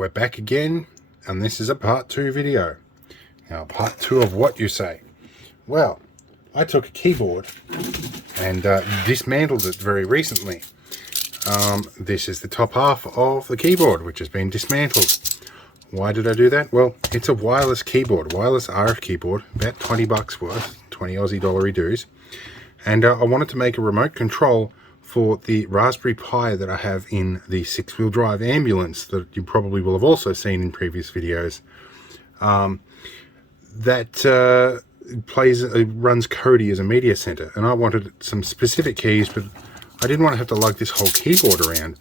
we're back again, and this is a part 2 video. Now, part 2 of what, you say? Well, I took a keyboard and dismantled it very recently. This is the top half of the keyboard, which has been dismantled. Why did I do that? Well, it's a wireless keyboard, wireless RF keyboard, about 20 bucks worth, 20 Aussie dollary dues. And I wanted to make a remote control for the Raspberry Pi that I have in the 6-wheel drive ambulance that you probably will have also seen in previous videos. Runs Kodi as a media center, and I wanted some specific keys, but I didn't want to have to lug this whole keyboard around.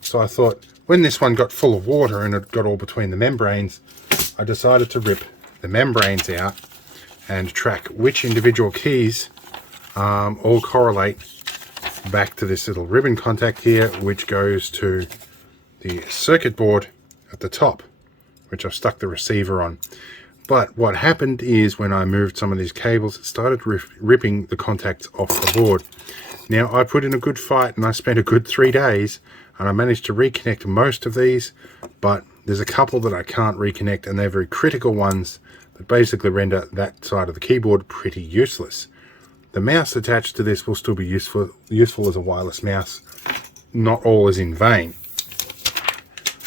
So I thought, when this one got full of water and it got all between the membranes, I decided to rip the membranes out and track which individual keys all correlate back to this little ribbon contact here, which goes to the circuit board at the top, which I've stuck the receiver on. But what happened is, when I moved some of these cables, it started ripping the contacts off the board. Now, I put in a good fight and I spent a good 3 days, and I managed to reconnect most of these, but there's a couple that I can't reconnect, and they're very critical ones that basically render that side of the keyboard pretty useless. The mouse attached to this will still be useful as a wireless mouse. Not all is in vain.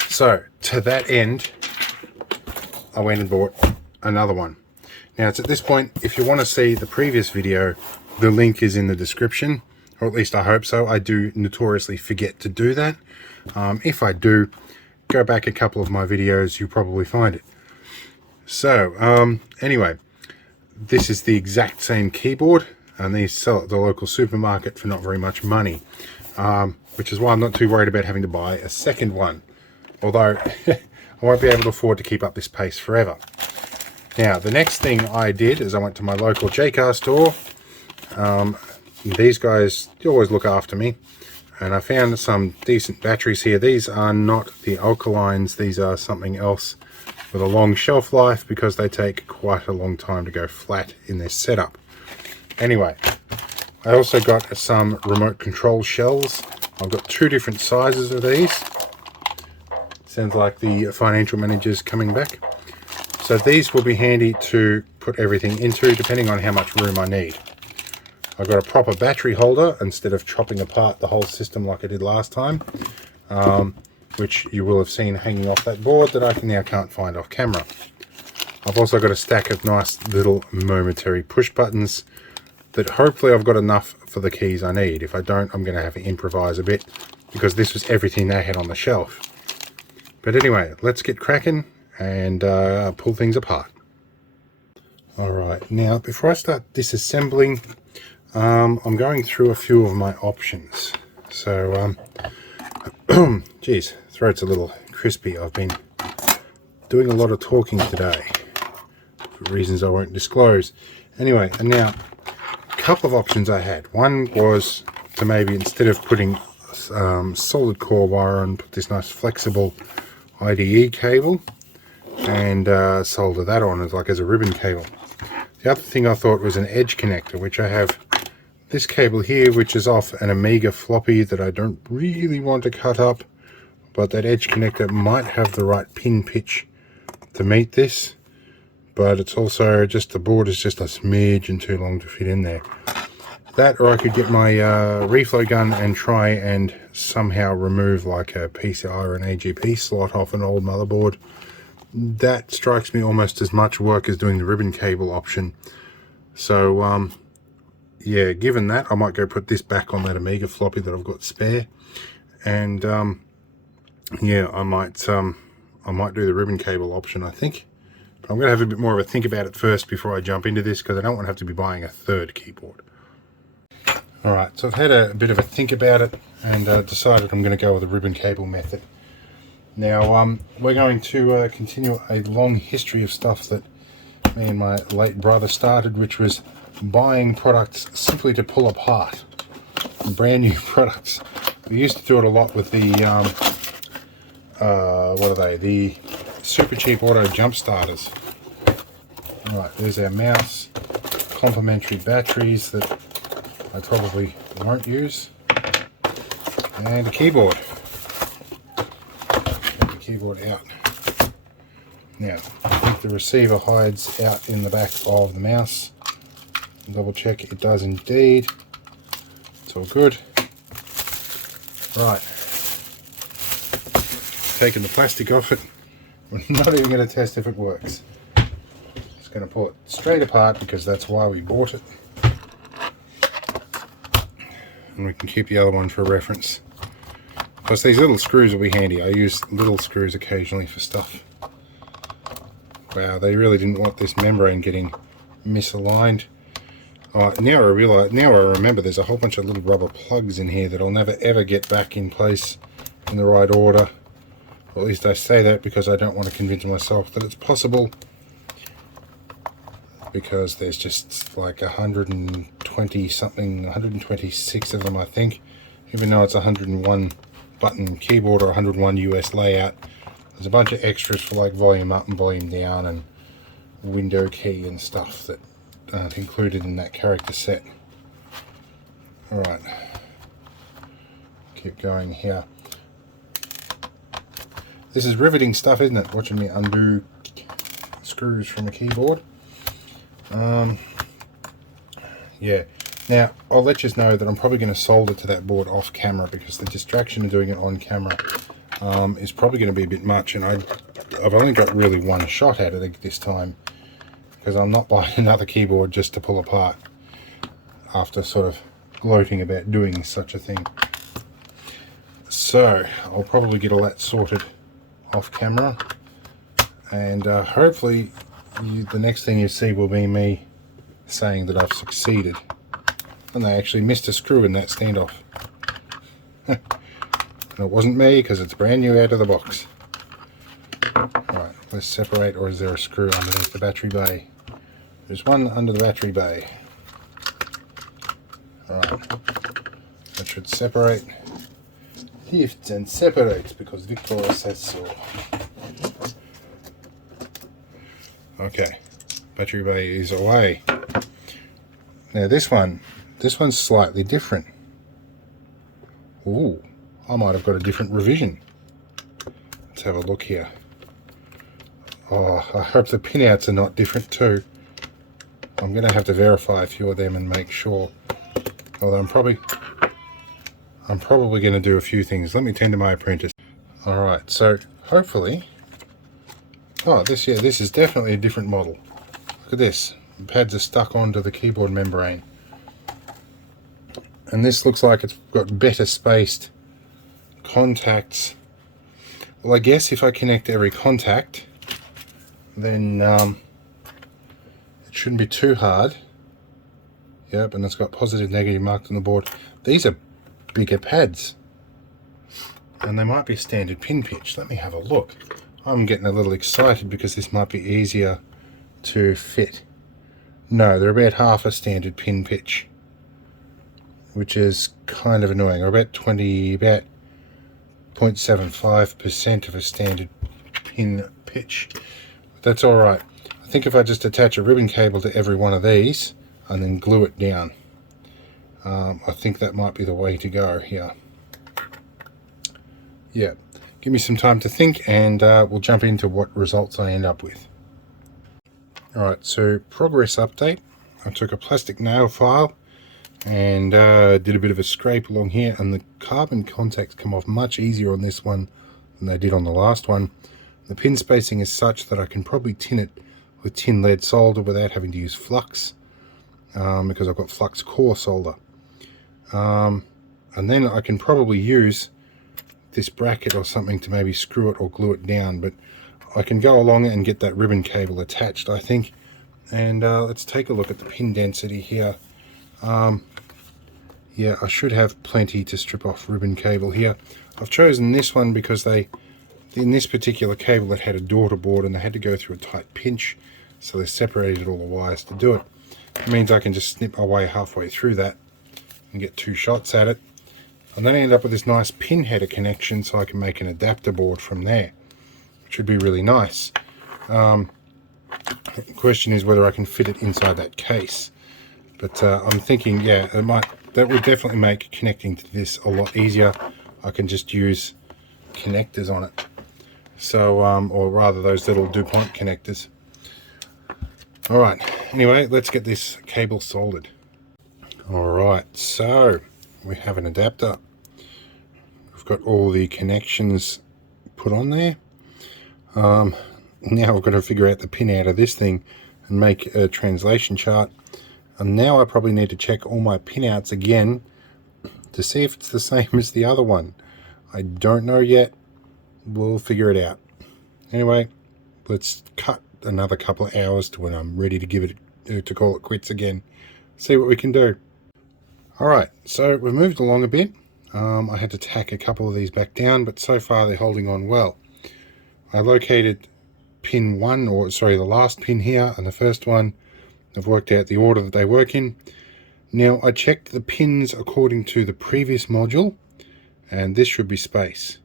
So, to that end, I went and bought another one. Now, it's at this point, if you want to see the previous video, the link is in the description, or at least I hope so. I do notoriously forget to do that. If I do, go back a couple of my videos, you'll probably find it. So, anyway, this is the exact same keyboard, and these sell at the local supermarket for not very much money, which is why I'm not too worried about having to buy a second one, although I won't be able to afford to keep up this pace forever. Now, the next thing I did is I went to my local JCar store. These guys always look after me, and I found some decent batteries here. These are not the alkalines, these are something else with a long shelf life, because they take quite a long time to go flat in their setup. Anyway, I also got some remote control shells. I've got 2 different sizes of these. Sounds like the financial manager's coming back. So these will be handy to put everything into, depending on how much room I need. I've got a proper battery holder instead of chopping apart the whole system like I did last time, which you will have seen hanging off that board that I now can't find off camera. I've also got a stack of nice little momentary push buttons that hopefully I've got enough for the keys I need. If I don't, I'm going to have to improvise a bit, because this was everything they had on the shelf. But anyway, let's get cracking and pull things apart. Alright, now before I start disassembling, I'm going through a few of my options. So, geez, throat's a little crispy. I've been doing a lot of talking today for reasons I won't disclose. Anyway, and now, a couple of options I had. One was to maybe, instead of putting solid core wire on, put this nice flexible IDE cable and solder that on as a ribbon cable. The other thing I thought was an edge connector, which I have this cable here, which is off an Amiga floppy that I don't really want to cut up, but that edge connector might have the right pin pitch to meet this, but it's also just, the board is just a smidgen too long to fit in there. That, or I could get my reflow gun and try and somehow remove like a PCI or an AGP slot off an old motherboard. That strikes me almost as much work as doing the ribbon cable option. So yeah, given that, I might go put this back on that Amiga floppy that I've got spare, and yeah, I might do the ribbon cable option, I think. But I'm going to have a bit more of a think about it first before I jump into this, because I don't want to have to be buying a third keyboard. Alright, so I've had a bit of a think about it and decided I'm going to go with the ribbon cable method. Now, we're going to continue a long history of stuff that me and my late brother started, which was buying products simply to pull apart. Brand new products. We used to do it a lot with the, what are they? The super cheap auto jump starters. Alright, there's our mouse, complimentary batteries that I probably won't use, and a keyboard. Get the keyboard out. Now, I think the receiver hides out in the back of the mouse. Double check, it does indeed. It's all good. Right. Taking the plastic off it. We're not even going to test if it works. Just going to pull it straight apart because that's why we bought it. And we can keep the other one for reference. Plus these little screws will be handy. I use little screws occasionally for stuff. Wow, they really didn't want this membrane getting misaligned. Now I remember there's a whole bunch of little rubber plugs in here that I'll never ever get back in place in the right order. Or at least I say that because I don't want to convince myself that it's possible. Because there's just like 120 something, 126 of them I think. Even though it's a 101 button keyboard or 101 US layout. There's a bunch of extras for like volume up and volume down and window key and stuff that aren't included in that character set. Alright, keep going here. This is riveting stuff, isn't it? Watching me undo screws from a keyboard. Yeah, now I'll let you know that I'm probably going to solder to that board off camera because the distraction of doing it on camera is probably going to be a bit much, and I've only got really one shot at it this time because I'm not buying another keyboard just to pull apart after sort of gloating about doing such a thing. So I'll probably get all that sorted off camera, and hopefully the next thing you see will be me saying that I've succeeded and they actually missed a screw in that standoff. And it wasn't me because it's brand new out of the box. Alright, let's separate. Or is there a screw underneath the battery bay? There's one under the battery bay. Alright, that should separate. Lifts and separates because Victor says so. Okay, battery bay is away. Now this one's slightly different. Ooh, I might have got a different revision. Let's have a look here. Oh, I hope the pinouts are not different too. I'm going to have to verify a few of them and make sure. Although I'm probably going to do a few things. Let me tend to my apprentice. Alright, so hopefully... Oh, this is definitely a different model. Look at this. The pads are stuck onto the keyboard membrane. And this looks like it's got better spaced contacts. Well, I guess if I connect every contact, then it shouldn't be too hard. Yep, and it's got positive, negative marked on the board. These are bigger pads. And they might be standard pin pitch. Let me have a look. I'm getting a little excited because this might be easier to fit. No, they're about half a standard pin pitch, which is kind of annoying. Or about 0.75% of a standard pin pitch. But that's alright. I think if I just attach a ribbon cable to every one of these and then glue it down, I think that might be the way to go here. Yeah. Give me some time to think and we'll jump into what results I end up with. Alright, so progress update. I took a plastic nail file and did a bit of a scrape along here, and the carbon contacts come off much easier on this one than they did on the last one. The pin spacing is such that I can probably tin it with tin lead solder without having to use flux, because I've got flux core solder. And then I can probably use this bracket or something to maybe screw it or glue it down, but I can go along and get that ribbon cable attached, I think. And let's take a look at the pin density here. Yeah, I should have plenty to strip off ribbon cable here. I've chosen this one because in this particular cable it had a daughter board and they had to go through a tight pinch, so they separated all the wires to do it. It means I can just snip my way halfway through that and get 2 shots at it. And then I end up with this nice pin header connection so I can make an adapter board from there, which would be really nice. The question is whether I can fit it inside that case. But I'm thinking, yeah, that would definitely make connecting to this a lot easier. I can just use connectors on it. So, or rather those little DuPont connectors. All right, anyway, let's get this cable soldered. All right, so we have an adapter. We've got all the connections put on there. Now I've got to figure out the pin out of this thing and make a translation chart. And now I probably need to check all my pinouts again to see if it's the same as the other one. I don't know yet. We'll figure it out. Anyway, let's cut another couple of hours to when I'm ready to give it to call it quits again. See what we can do. All right, so we've moved along a bit. I had to tack a couple of these back down, but so far they're holding on well. I located pin 1, or sorry, the last pin here and the first one. I've worked out the order that they work in. Now I checked the pins according to the previous module, and this should be space.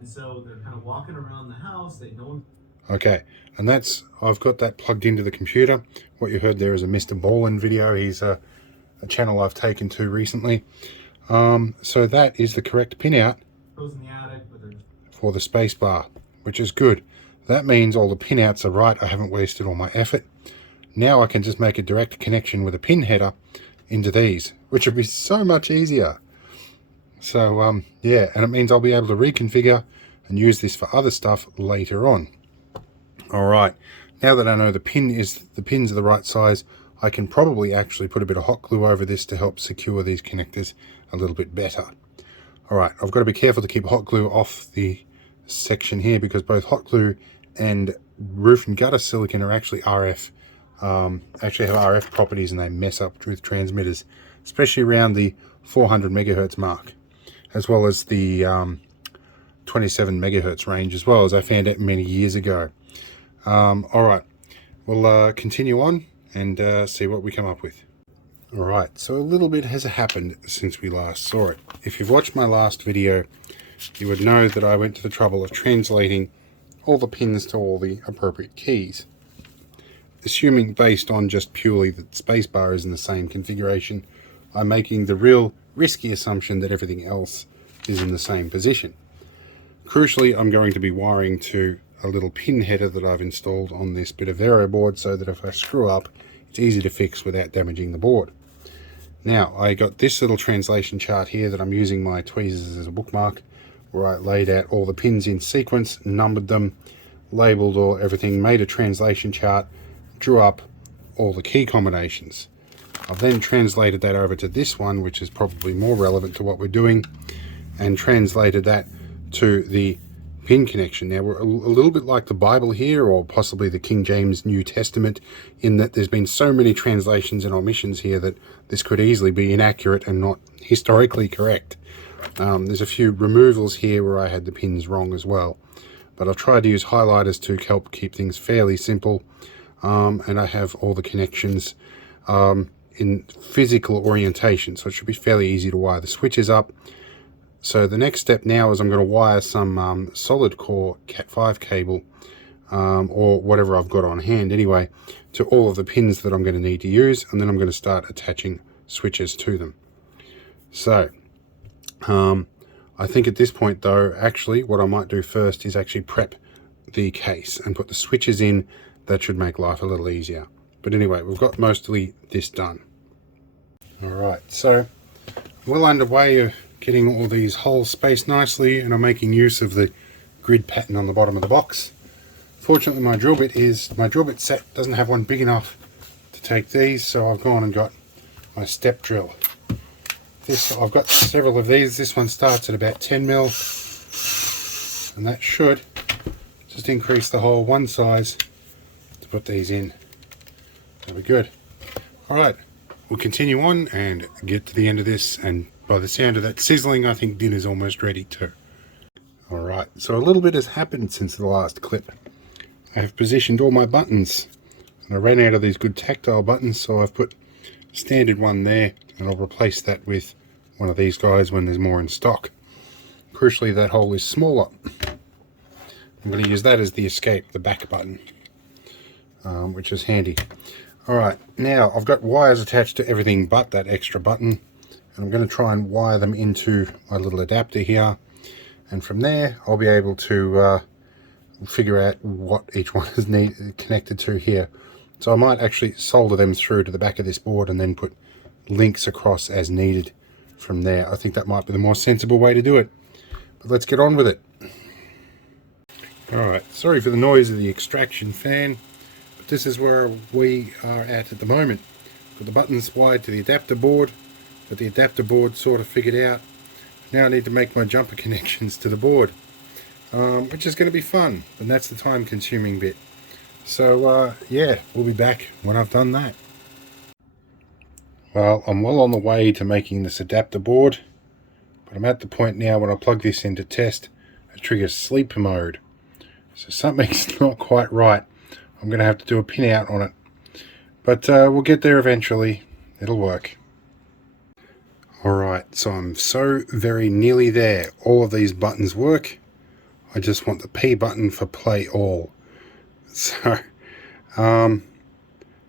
And so they're kind of walking around the house. They don't. Okay, and I've got that plugged into the computer. What you heard there is a Mr. Ballin video. He's a channel I've taken to recently. So that is the correct pin out Goes in the attic for the space bar, which is good. That means all the pin outs are right. I haven't wasted all my effort. Now I can just make a direct connection with a pin header into these, which would be so much easier. So yeah, and it means I'll be able to reconfigure and use this for other stuff later on. All right, now that I know the pins are the right size, I can probably actually put a bit of hot glue over this to help secure these connectors a little bit better. All right, I've got to be careful to keep hot glue off the section here because both hot glue and roof and gutter silicone are actually RF. Actually have RF properties, and they mess up with transmitters, especially around the 400 megahertz mark, as well as the 27 megahertz range, as well as I found out many years ago. All right, we'll continue on and see what we come up with. All right, so a little bit has happened since we last saw it. If you've watched my last video, you would know that I went to the trouble of translating all the pins to all the appropriate keys. Assuming based on just purely that spacebar is in the same configuration, I'm making the real risky assumption that everything else is in the same position. Crucially, I'm going to be wiring to a little pin header that I've installed on this bit of Vero board so that if I screw up, it's easy to fix without damaging the board. Now, I got this little translation chart here that I'm using my tweezers as a bookmark, where I laid out all the pins in sequence, numbered them, labeled everything, made a translation chart, drew up all the key combinations. I've then translated that over to this one, which is probably more relevant to what we're doing, and translated that to the pin connection. Now we're a little bit like the Bible here, or possibly the King James New Testament, in that there's been so many translations and omissions here that this could easily be inaccurate and not historically correct. There's a few removals here where I had the pins wrong as well, but I've tried to use highlighters to help keep things fairly simple. And I have all the connections in physical orientation, so it should be fairly easy to wire the switches up. So the next step now is I'm going to wire some solid core Cat5 cable, or whatever I've got on hand anyway, to all of the pins that I'm going to need to use, and then I'm going to start attaching switches to them. So I think at this point though, actually what I might do first is actually prep the case and put the switches in. That should make life a little easier. But anyway, we've got mostly this done. All right, so well underway of getting all these holes spaced nicely, and I'm making use of the grid pattern on the bottom of the box. Fortunately, my drill bit set doesn't have one big enough to take these, so I've gone and got my step drill. I've got several of these. This one starts at about 10 mil, and that should just increase the hole one size. Put these in. That'll be good. All right, we'll continue on and get to the end of this, and by the sound of that sizzling, I think dinner's almost ready too. All right, so a little bit has happened since the last clip. I have positioned all my buttons, and I ran out of these good tactile buttons, so I've put a standard one there, and I'll replace that with one of these guys when there's more in stock. Crucially, that hole is smaller. I'm going to use that as the escape, the back button. Which is handy. All right, now I've got wires attached to everything but that extra button, and I'm going to try and wire them into my little adapter here, and from there I'll be able to figure out what each one is connected to here. So I might actually solder them through to the back of this board and then put links across as needed from there. I think that might be the more sensible way to do it. But let's get on with it. Alright, sorry for the noise of the extraction fan, but this is where we are at the moment. Got the buttons wired to the adapter board, got the adapter board sort of figured out. Now I need to make my jumper connections to the board, which is going to be fun, and that's the time consuming bit. So yeah, we'll be back when I've done that. Well, I'm well on the way to making this adapter board, but I'm at the point now when I plug this in to test, it triggers sleep mode. So something's not quite right. I'm going to have to do a pin out on it. But we'll get there eventually. It'll work. Alright, so I'm so very nearly there. All of these buttons work. I just want the P button for play all. So,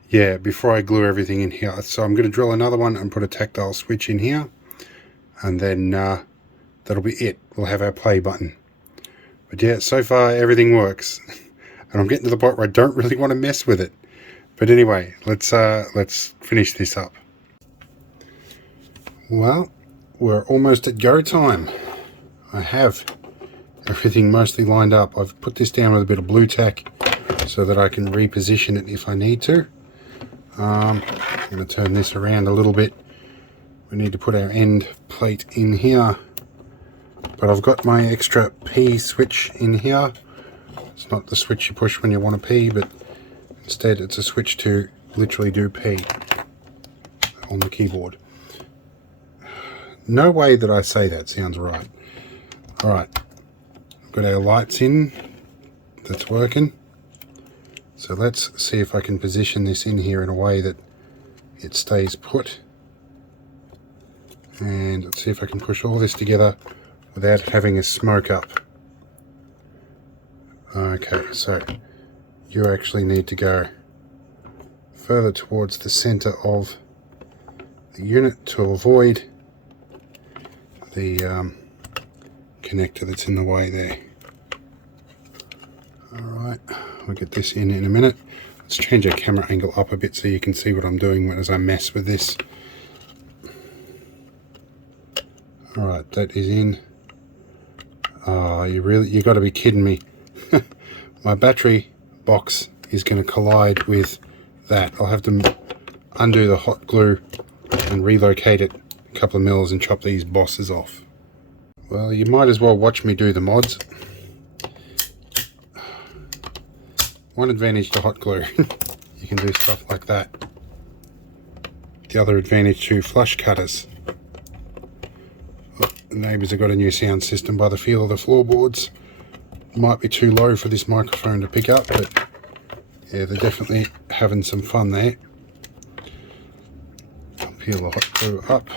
yeah, before I glue everything in here. So I'm going to drill another one and put a tactile switch in here. And then that'll be it. We'll have our play button. But yeah, so far everything works, and I'm getting to the point where I don't really want to mess with it. But anyway, let's finish this up. Well, we're almost at go time. I have everything mostly lined up. I've put this down with a bit of blue tack so that I can reposition it if I need to. I'm going to turn this around a little bit. We need to put our end plate in here. But I've got my extra P switch in here. It's not the switch you push when you want a P, but instead it's a switch to literally do P on the keyboard. No way that I say that sounds right. Alright, I've got our lights in. That's working. So let's see if I can position this in here in a way that it stays put. And let's see if I can push all this together without having a smoke up. Okay, so you actually need to go further towards the center of the unit to avoid the connector that's in the way there. Alright, we'll get this in a minute. Let's change our camera angle up a bit so you can see what I'm doing as I mess with this. Alright, that is in. Oh, you got to be kidding me. My battery box is going to collide with that. I'll have to undo the hot glue and relocate it a couple of mils and chop these bosses off. Well, you might as well watch me do the mods. One advantage to hot glue, you can do stuff like that. The other advantage to flush cutters. The neighbours have got a new sound system by the feel of the floorboards. Might be too low for this microphone to pick up, but yeah, they're definitely having some fun there. I'll peel the hot glue up.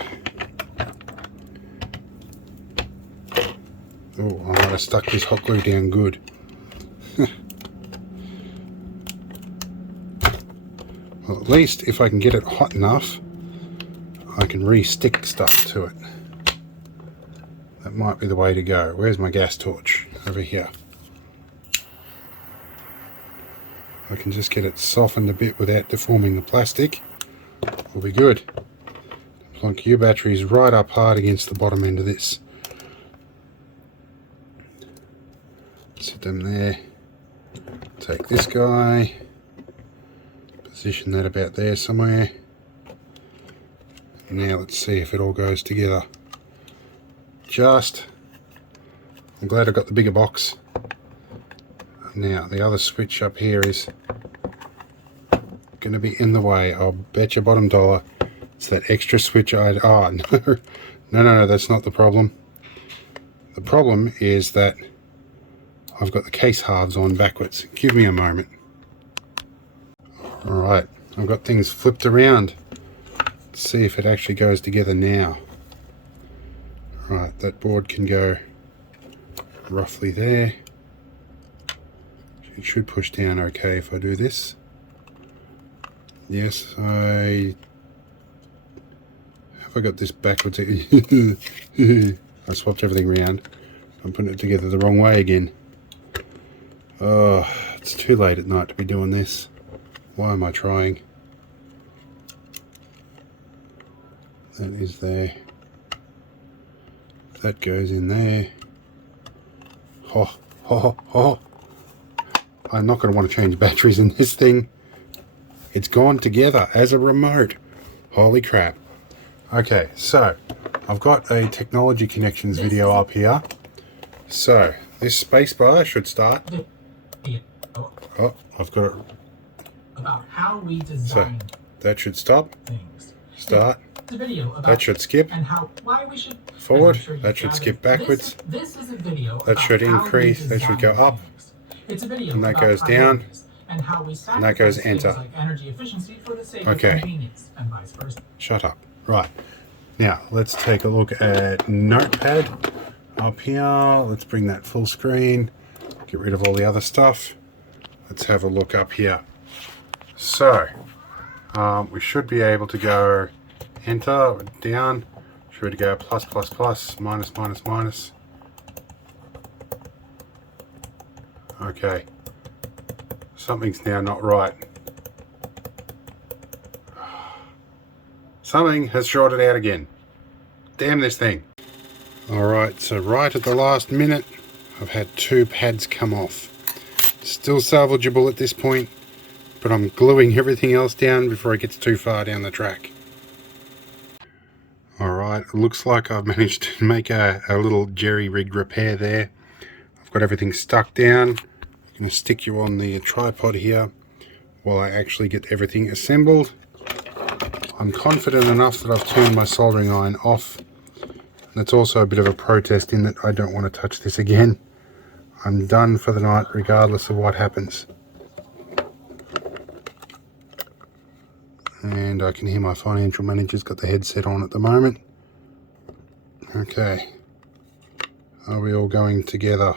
Oh, I might have stuck this hot glue down good. Well, at least if I can get it hot enough, I can re-stick stuff to it. That might be the way to go. Where's my gas torch? Over here. I can just get it softened a bit without deforming the plastic. We'll be good. Plonk your batteries right up hard against the bottom end of this. Sit them there. Take this guy. Position that about there somewhere. Now let's see if it all goes together. I'm glad I got the bigger box. Now the other switch up here is going to be in the way. I'll bet your bottom dollar it's that extra switch no, that's not the problem. The problem is that I've got the case halves on backwards. Give me a moment. Alright, I've got things flipped around. Let's see if it actually goes together now. Right, that board can go roughly there. It should push down okay if I do this. Yes, have I got this backwards? I swapped everything around. I'm putting it together the wrong way again. Oh, it's too late at night to be doing this. Why am I trying? That is there. That goes in there. Oh, oh, oh. I'm not going to want to change batteries in this thing. It's gone together as a remote. Holy crap. Okay, so I've got a technology connections video up here. So this spacebar should start. Oh, I've got it. About how we design That should stop. things. Start. The video about That should skip. and why we should Forward. Sure That should gathered. skip backwards. This is a video That should about how increase. we That should go design up. things. It's a video And that about goes down. priorities and how we And that goes sacrifice enter. things like energy efficiency for the sake Okay. of convenience and vice versa. Shut up. Right. Now, let's take a look at Notepad up here. Let's bring that full screen. Get rid of all the other stuff. Let's have a look up here. So, we should be able to go enter, down. Should go plus, plus, plus, minus, minus, minus. Okay. Something's now not right. Something has shorted out again. Damn this thing. Alright, so right at the last minute, I've had 2 pads come off. Still salvageable at this point, but I'm gluing everything else down before it gets too far down the track. Alright, it looks like I've managed to make a little jerry-rigged repair there. I've got everything stuck down. I'm going to stick you on the tripod here while I actually get everything assembled. I'm confident enough that I've turned my soldering iron off. That's also a bit of a protest in that I don't want to touch this again. I'm done for the night regardless of what happens. And I can hear my financial manager's got the headset on at the moment. Okay. Are we all going together?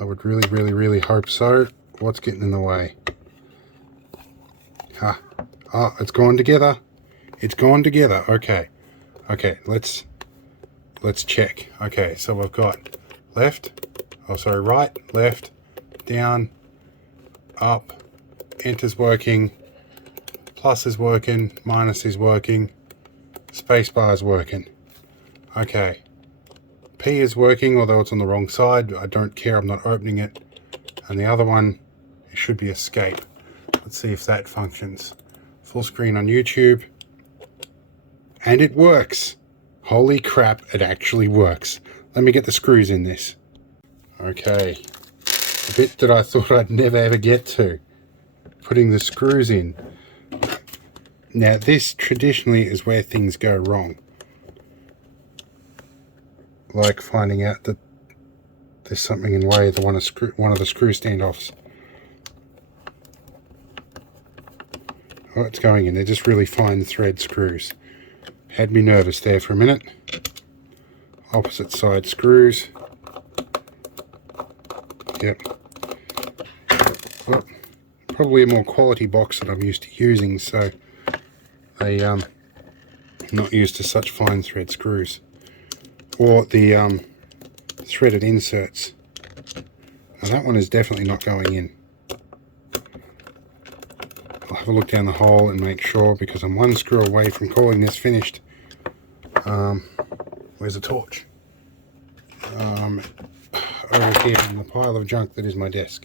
I would really, really, really hope so. What's getting in the way? Ha. Oh, it's gone together. It's gone together. Okay. Okay, let's check. Okay, so we've got left, oh sorry, right, left, down, up, enter's working, plus is working, minus is working, spacebar is working. Okay, P is working, although it's on the wrong side. I don't care, I'm not opening it. And the other one, it should be escape. Let's see if that functions. Full screen on YouTube. And it works. Holy crap, it actually works. Let me get the screws in this. Okay. The bit that I thought I'd never ever get to. Putting the screws in. Now this traditionally is where things go wrong. Like finding out that there's something in the way of one of the screw standoffs. Oh, it's going in. They're just really fine thread screws. Had me nervous there for a minute. Opposite side screws. Yep. Well, probably a more quality box that I'm used to using, so I'm not used to such fine thread screws. Or the threaded inserts. Now that one is definitely not going in. I'll have a look down the hole and make sure, because I'm one screw away from calling this finished. Where's the torch? Over here in the pile of junk that is my desk.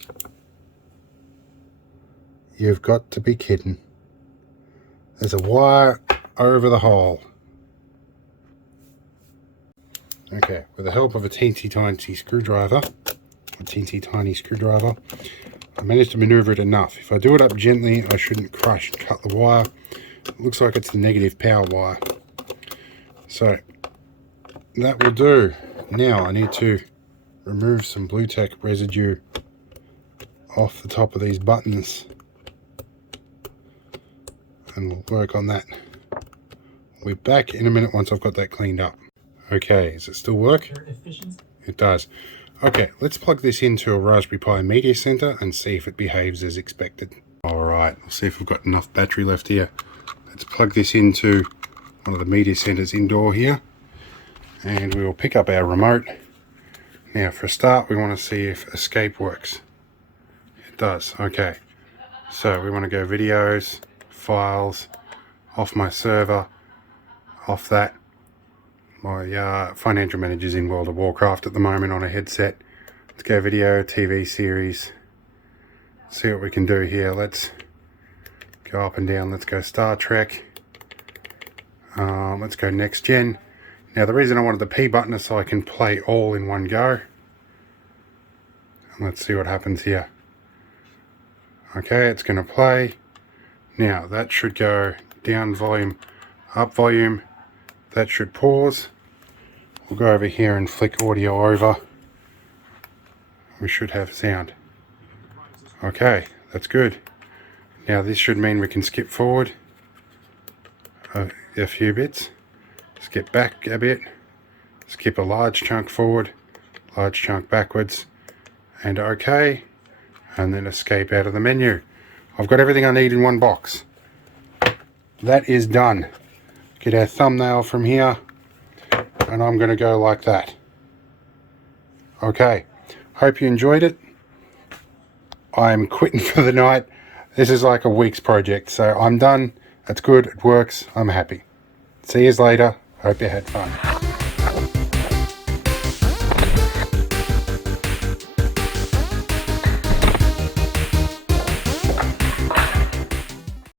You've got to be kidding. There's a wire over the hole. Okay, with the help of a teensy tiny screwdriver, I managed to maneuver it enough. If I do it up gently, I shouldn't crush and cut the wire. It looks like it's the negative power wire. So, that will do. Now I need to remove some Blue Tack residue off the top of these buttons. And we'll work on that. We'll be back in a minute once I've got that cleaned up. Okay, does it still work? It does. Okay, let's plug this into a Raspberry Pi Media Center and see if it behaves as expected. Alright, let's see if we've got enough battery left here. Let's plug this into one of the Media Centers indoor here. And we will pick up our remote. Now for a start we want to see if escape works. It does. Okay, so we want to go videos, files, off my server, off that. My financial manager's in World of Warcraft at the moment on a headset. Let's go video, TV series, see what we can do here. Let's go up and down. Let's go Star Trek. Let's go next gen. Now the reason I wanted the P button is so I can play all in one go. And let's see what happens here. Okay, it's going to play. Now that should go down volume, up volume. That should pause. We'll go over here and flick audio over. We should have sound. Okay, that's good. Now this should mean we can skip forward a few bits, skip back a bit, skip a large chunk forward, large chunk backwards, and OK, and then escape out of the menu. I've got everything I need in one box. That is done. Get our thumbnail from here, and I'm going to go like that. Okay, hope you enjoyed it. I'm quitting for the night. This is like a week's project, so I'm done. That's good, it works, I'm happy. See you later, hope you had fun.